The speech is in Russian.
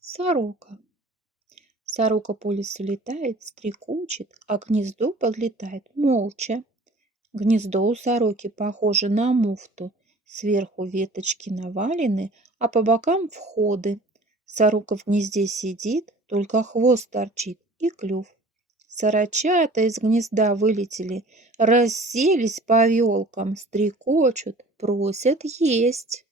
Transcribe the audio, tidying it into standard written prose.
Сорока. Сорока по лесу летает, стрекочет, а к гнезду подлетает молча. Гнездо у сороки похоже на муфту. Сверху веточки навалены, а по бокам входы. Сорока в гнезде сидит, только хвост торчит и клюв. Сорочата из гнезда вылетели, расселись по елкам, стрекочут, просят есть.